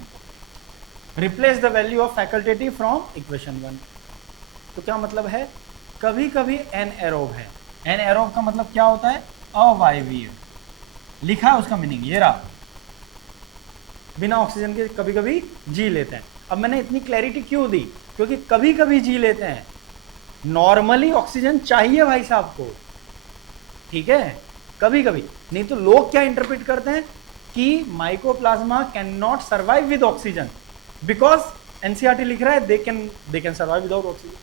replace the value of facultative from equation 1। तो क्या मतलब है? कभी कभी एनएरोब है, एनएरोब का मतलब क्या होता है? अवायवीय। लिखा है उसका मीनिंग, ये रहा, बिना ऑक्सीजन के कभी कभी जी लेते हैं। अब मैंने इतनी क्लैरिटी क्यों दी? क्योंकि कभी कभी जी लेते हैं, नॉर्मली ऑक्सीजन चाहिए भाई साहब को, ठीक है, कभी कभी नहीं। तो लोग क्या इंटरप्रेट करते हैं कि mycoplasma can not survive with oxygen, because NCERT लिख रहा है they can survive without oxygen,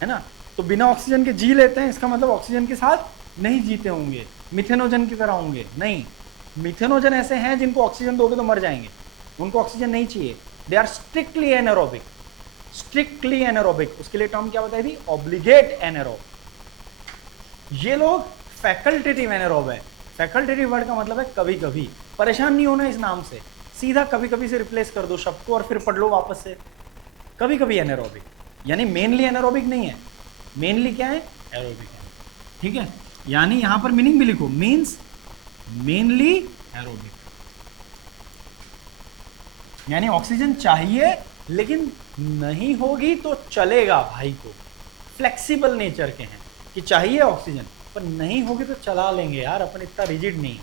है ना। तो बिना ऑक्सीजन के जी लेते हैं, इसका मतलब ऑक्सीजन के साथ नहीं जीते होंगे, मिथेनोजन की तरह होंगे। नहीं, मिथेनोजन ऐसे हैं जिनको ऑक्सीजन दोगे तो मर जाएंगे, उनको ऑक्सीजन नहीं चाहिए, they are strictly anaerobic, strictly anaerobic. उसके लिए टर्म क्या बताई थी? Obligate anaerobe. ये लोग फैकल्टेटिव एनारोब है। फैकल्टेटिव वर्ड का मतलब है कभी कभी, परेशान नहीं होना इस नाम से, सीधा कभी कभी से रिप्लेस कर दो शब्द को और फिर पढ़ लो वापस से, कभी कभी एनारोबिक, यानी मेनली एनारोबिक नहीं है, मेनली क्या है? एरोबिक है, ठीक है। यानी यहां पर मीनिंग भी लिखो, मीन्स मेनली एरोबिक, यानी ऑक्सीजन चाहिए लेकिन नहीं होगी तो चलेगा भाई को, फ्लेक्सिबल नेचर के हैं कि चाहिए ऑक्सीजन पर नहीं होगी तो चला लेंगे यार, अपन इतना रिजिड नहीं,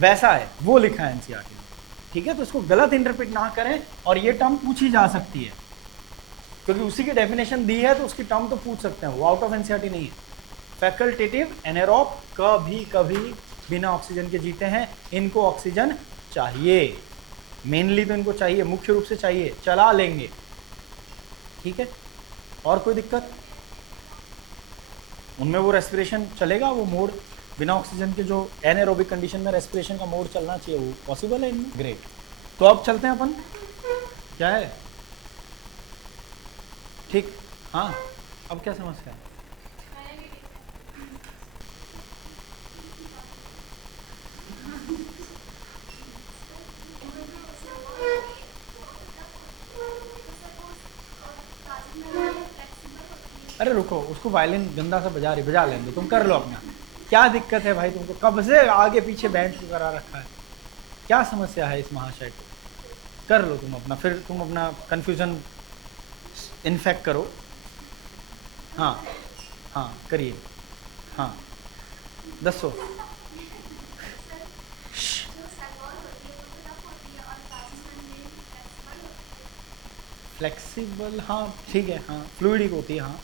वैसा है, वो लिखा है एनसीईआरटी में, ठीक है, तो इसको गलत इंटरप्रेट ना करें, और ये टर्म पूछी जा सकती है क्योंकि उसी की डेफिनेशन दी है तो उसकी टर्म तो पूछ सकते हैं, वो आउट ऑफ एनसीईआरटी नहीं है। फैकल्टेटिव एनारोब कभी कभी बिना ऑक्सीजन के जीते हैं, इनको ऑक्सीजन चाहिए, मेनली तो इनको चाहिए, मुख्य रूप से चाहिए, चला लेंगे, ठीक है। और कोई दिक्कत? उनमें वो रेस्पिरेशन चलेगा, वो मोड बिना ऑक्सीजन के जो एनारोबिक कंडीशन में रेस्पिरेशन का मोड चलना चाहिए, वो पॉसिबल है इनमें? ग्रेट। तो अब चलते हैं अपन, क्या है, ठीक, हाँ, अब क्या समस्या है? अरे रुको, उसको वायलिन गंदा सा बजा रही, बजा लेने दो, तुम कर लो अपना। क्या दिक्कत है भाई, तुमको कब से आगे पीछे बैंड को करा रखा है, क्या समस्या है इस महाशय को? कर लो तुम अपना, फिर तुम अपना कन्फ्यूजन इन्फेक्ट करो। हाँ हाँ करिए, हाँ दसो। फ्लेक्सिबल, हाँ ठीक है, हाँ फ्लूइडिक होती है, हाँ।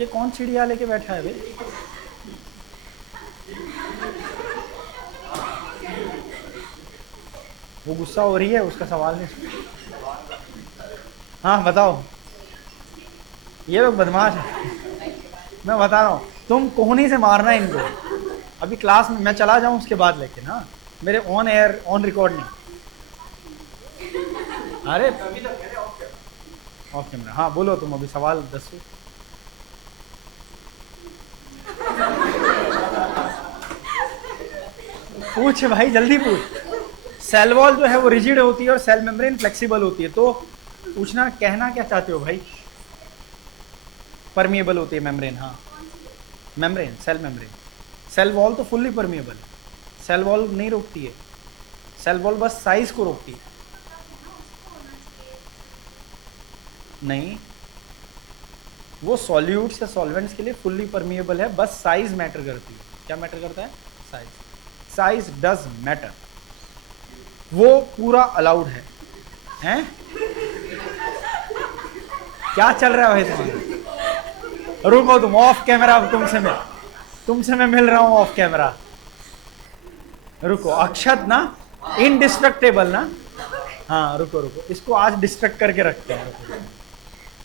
ये कौन चिड़िया लेके बैठा है भाई? वो गुस्सा हो रही है, उसका सवाल नहीं। हाँ बताओ। ये लोग बदमाश है, मैं बता रहा हूँ, तुम कोहनी से मारना इनको। अभी क्लास में मैं चला जाऊँ उसके बाद, लेकिन हाँ मेरे ऑन एयर ऑन रिकॉर्ड नहीं। अरे ऑफ कैमरा, हाँ बोलो तुम अभी सवाल दसो। पूछ भाई जल्दी पूछ। सेल वॉल जो है वो रिजिड होती है और सेल मेम्ब्रेन फ्लेक्सिबल होती है, तो पूछना, कहना क्या चाहते हो भाई? परमिएबल होती है मेम्ब्रेन, हाँ membrane, cell membrane. Cell wall तो फुल्ली परमिएबल है, सेल वॉल नहीं रोकती है, सेल वॉल बस साइज को रोकती है। नहीं, वो सॉल्यूट्स या सॉल्वेंट्स के लिए फुल्ली परमिएबल है, बस साइज मैटर करती है। क्या मैटर करता है? साइज, साइज डज मैटर, वो पूरा अलाउड है, हैं? क्या चल रहा है भाई तुम्हारा? रुको तुम, ऑफ कैमरा, तुमसे मैं मिल रहा हूं ऑफ कैमरा। रुको, अक्षत ना, इनडिस्ट्रक्टेबल ना, हाँ रुको रुको, इसको आज डिस्ट्रक्ट करके रखते हैं, रुको।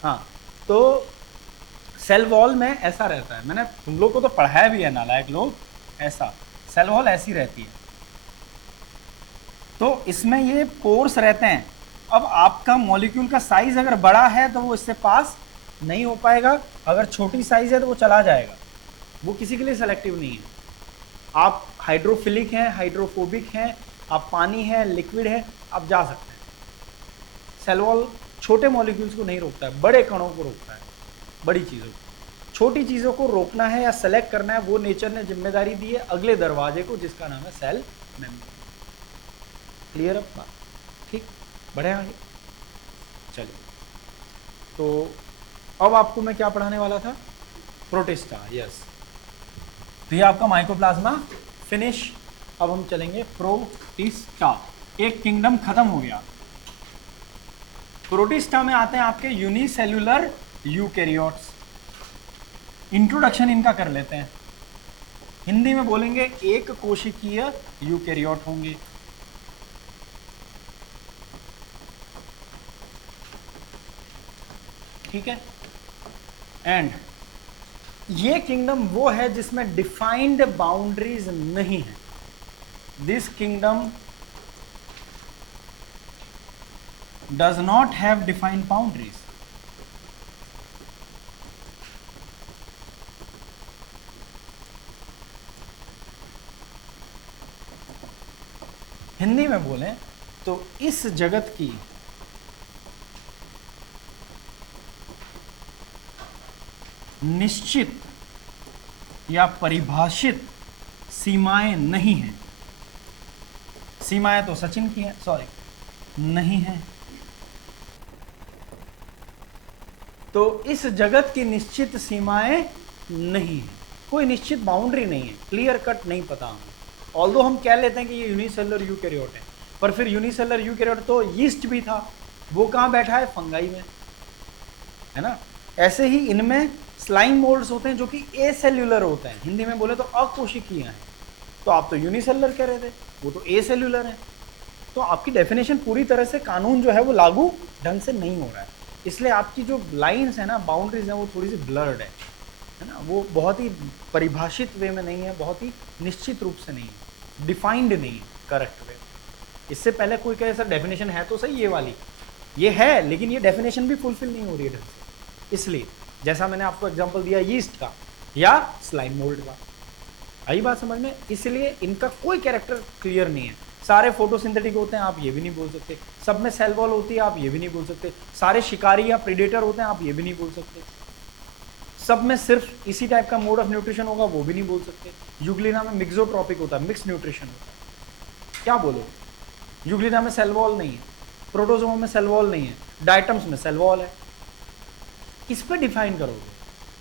हाँ, तो सेल वॉल में ऐसा रहता है, मैंने तुम लोग को तो पढ़ाया भी है, नालायक लोग, ऐसा सेल वॉल ऐसी रहती है, तो इसमें ये पोर्स रहते हैं। अब आपका मॉलिक्यूल का साइज अगर बड़ा है तो वो इससे पास नहीं हो पाएगा, अगर छोटी साइज है तो वो चला जाएगा, वो किसी के लिए सेलेक्टिव नहीं है। आप हाइड्रोफिलिक हैं, हाइड्रोफोबिक हैं, आप पानी है, लिक्विड है, आप जा सकते हैं। सेल वॉल छोटे मॉलिक्यूल्स को नहीं रोकता है, बड़े कणों को रोकता है, बड़ी चीज़ों को। छोटी चीज़ों को रोकना है या सेलेक्ट करना है, वो नेचर ने जिम्मेदारी दी है अगले दरवाजे को, जिसका नाम है सेल मेम्ब्रेन। क्लियर अब बात? ठीक, बढ़े आगे, चलिए। तो अब आपको मैं क्या पढ़ाने वाला था? Protista, yes. तो ये आपका माइकोप्लाज्मा फिनिश। अब हम चलेंगे प्रोटिस्टा। एक किंगडम खत्म हो गया। प्रोटिस्टा में आते हैं आपके यूनिसेल्युलर यूकैरियोट्स। इंट्रोडक्शन इनका कर लेते हैं। हिंदी में बोलेंगे एक कोशिकीय यूकैरियोट होंगे। ठीक है, एंड ये किंगडम वो है जिसमें डिफाइंड बाउंड्रीज नहीं है। This kingdom does not have defined boundaries. Hindi में बोलें तो इस जगत की निश्चित या परिभाषित सीमाएं नहीं हैं। सीमाएं तो सचिन की हैं, सॉरी, नहीं है। तो इस जगत की निश्चित सीमाएं नहीं है, कोई निश्चित बाउंड्री नहीं है, क्लियर कट नहीं पता हमें। ऑल्दो हम कह लेते हैं कि ये यूनिसेलुलर यूकैरियोट है, पर फिर यूनिसेलर यूकेरियोट तो यीस्ट भी था, वो कहाँ बैठा है? फंगाई में, है ना। ऐसे ही इनमें स्लाइम मोल्ड्स होते हैं जो कि एसेल्युलर होते हैं, हिंदी में बोले तो अकोशिकीय हैं। तो आप तो यूनिसेलर कह रहे थे, वो तो एसेल्युलर है। तो आपकी डेफिनेशन पूरी तरह से, कानून जो है वो लागू ढंग से नहीं हो रहा है, इसलिए आपकी जो लाइंस है ना, बाउंड्रीज है, वो थोड़ी सी ब्लर्ड है ना, वो बहुत ही परिभाषित वे में नहीं है, बहुत ही निश्चित रूप से नहीं है, डिफाइंड नहीं है करेक्ट वे। इससे पहले कोई कहे सर डेफिनेशन है तो सही ये वाली, ये है लेकिन ये डेफिनेशन भी फुलफिल नहीं हो रही है ढंग से। इसलिए जैसा मैंने आपको एग्जांपल दिया यीस्ट का या स्लाइम मोल्ड का, आई बात समझ में। इसलिए इनका कोई कैरेक्टर क्लियर नहीं है। सारे फोटोसिंथेटिक होते हैं, आप ये भी नहीं बोल सकते। सब में सेल वॉल होती है, आप ये भी नहीं बोल सकते। सारे शिकारी या प्रीडेटर होते हैं, आप ये भी नहीं बोल सकते। सब में सिर्फ इसी टाइप का मोड ऑफ न्यूट्रिशन होगा, वो भी नहीं बोल सकते। यूग्लिना में मिक्सोट्रॉपिक होता है, मिक्स न्यूट्रिशन होता है, क्या बोलो। यूग्लिना में सेल वॉल नहीं है, प्रोटोजोआ में सेल वॉल नहीं है, डायटम्स में सेल वॉल है। किस पे डिफाइन करोगे?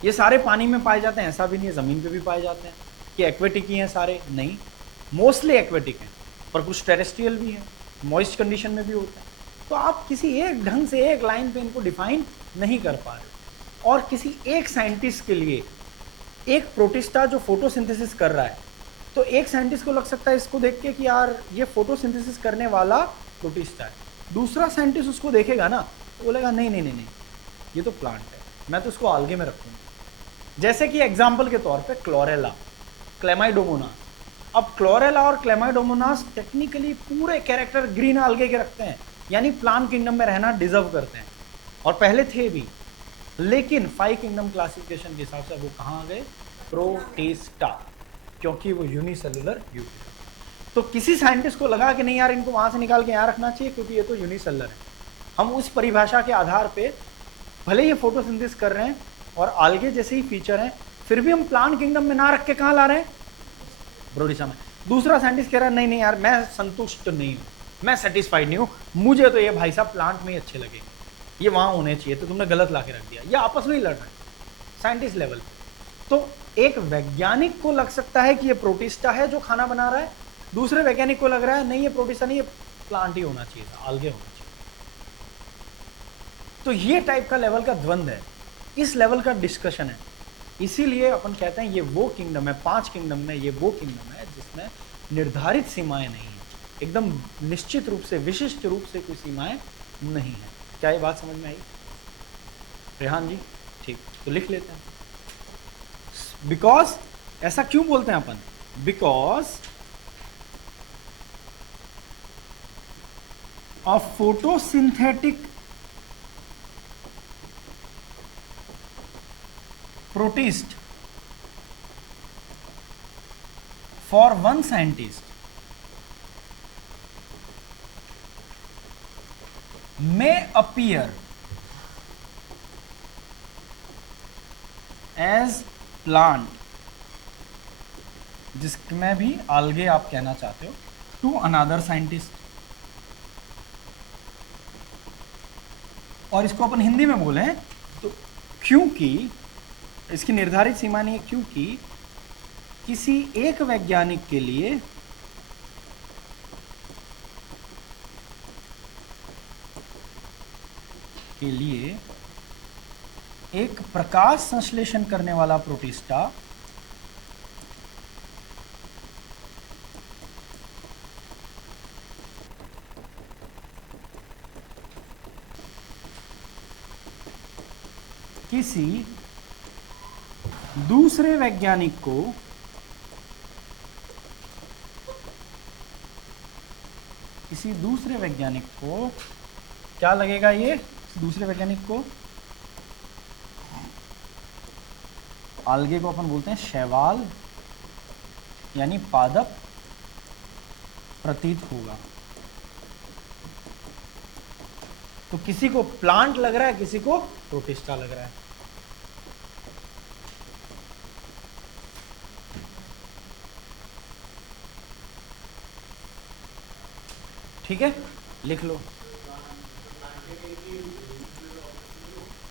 ये सारे पानी में पाए जाते हैं ऐसा भी नहीं है, जमीन पे भी पाए जाते हैं। कि एक्वेटिक ही हैं सारे? नहीं, मोस्टली एक्वेटिक हैं, पर कुछ टेरेस्ट्रियल भी हैं, मॉइस्ट कंडीशन में भी होता है। तो आप किसी एक ढंग से एक लाइन पे इनको डिफाइन नहीं कर पा रहे। और किसी एक साइंटिस्ट के लिए, एक प्रोटिस्टा जो फोटोसिंथेसिस कर रहा है, तो एक साइंटिस्ट को लग सकता है इसको देख के कि यार ये फोटोसिंथेसिस करने वाला प्रोटिस्टा है। दूसरा साइंटिस्ट उसको देखेगा ना, तो बोलेगा नहीं नहीं नहीं नहीं, ये तो प्लांट है, मैं तो इसको आल्गे में रखूँगा। जैसे कि एग्जाम्पल के तौर पे क्लोरेला, क्लेमाइडोमोनास। अब क्लोरेला और क्लेमाइडोमोनास टेक्निकली पूरे कैरेक्टर ग्रीन आल्गे के रखते हैं, यानी प्लांट किंगडम में रहना डिजर्व करते हैं, और पहले थे भी। लेकिन 5 किंगडम क्लासिफिकेशन के हिसाब से वो कहाँ आ गए? प्रोटिस्टा, क्योंकि वो यूनिसेलुलर यूकेरियोट। तो किसी साइंटिस्ट को लगा कि नहीं यार इनको वहाँ से निकाल के यहाँ रखना चाहिए क्योंकि ये तो यूनिसेलुलर है। हम उस परिभाषा के आधार पे भले ये फोटोसिंथेसिस कर रहे हैं और आल्गे जैसे ही फीचर हैं, फिर भी हम प्लांट किंगडम में ना रख के कहाँ ला रहे हैं? प्रोटिस्टा में। दूसरा साइंटिस्ट कह रहा है नहीं नहीं यार, मैं संतुष्ट नहीं हूँ, मैं सेटिस्फाइड नहीं हूँ, मुझे तो ये भाई साहब प्लांट में ही अच्छे लगे, ये वहाँ होने चाहिए, तो तुमने गलत ला के रख दिया। ये आपस में ही लड़ रहे हैं साइंटिस्ट लेवल पे। तो एक वैज्ञानिक को लग सकता है कि ये प्रोटिस्टा है जो खाना बना रहा है, दूसरे वैज्ञानिक को लग रहा है नहीं ये प्रोटिस्टा नहीं, ये प्लांट ही होना चाहिए था, आल्गे होना चाहिए। तो ये टाइप का लेवल का द्वंद्व है, इस लेवल का डिस्कशन है। इसीलिए अपन कहते हैं ये वो किंगडम है, 5 किंगडम में ये वो किंगडम है जिसमें निर्धारित सीमाएं नहीं है, एकदम निश्चित रूप से, विशिष्ट रूप से कोई सीमाएं नहीं है। क्या ये बात समझ में आई रेहान जी? ठीक, तो लिख लेते हैं। बिकॉज, ऐसा क्यों बोलते हैं अपन? Because of photosynthetic protist for one scientist may appear as plant, जिसमें भी algae आप कहना चाहते हो, to another scientist। और इसको अपन हिंदी में बोले तो क्योंकि इसकी निर्धारित सीमा नहीं है, क्योंकि किसी एक वैज्ञानिक के लिए एक प्रकाश संश्लेषण करने वाला प्रोटिस्टा किसी दूसरे वैज्ञानिक को क्या लगेगा? ये दूसरे वैज्ञानिक को, आल्गे को अपन बोलते हैं शैवाल यानी पादप प्रतीत होगा। तो किसी को प्लांट लग रहा है, किसी को प्रोटिस्टा लग रहा है। ठीक है, लिख लो।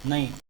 नहीं।